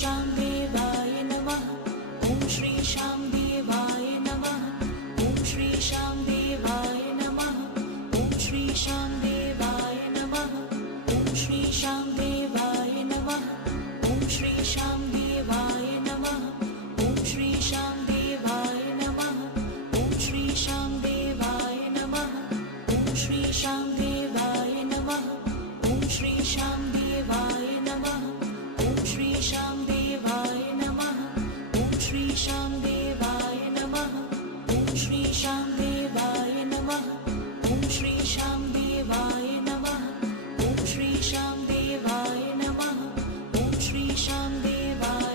श्याम देवाय नमः। ॐ श्री श्याम देवाय नमः। ॐ श्री श्याम देवाय नमः। ॐ श्री श्याम देवाय नमः। ॐ श्री श्याम देवाय नमः। ॐ श्री श्याम देवाय नमः। ॐ श्री श्याम देवाय नमः। ॐ श्री श्याम देवाय नमः। ॐ श्री श्याम देवाय नमः। ॐ श्री श्याम देवाय नमः। ॐ श्री श्याम देवाय नमः। ॐ श्री श्याम देवाय नमः। ॐ श्री श्याम देवाय नमः। ॐ श्री श्याम देवाय नमः। ॐ श्री श्याम देवाय नमः। ॐ श्री श्याम देवाय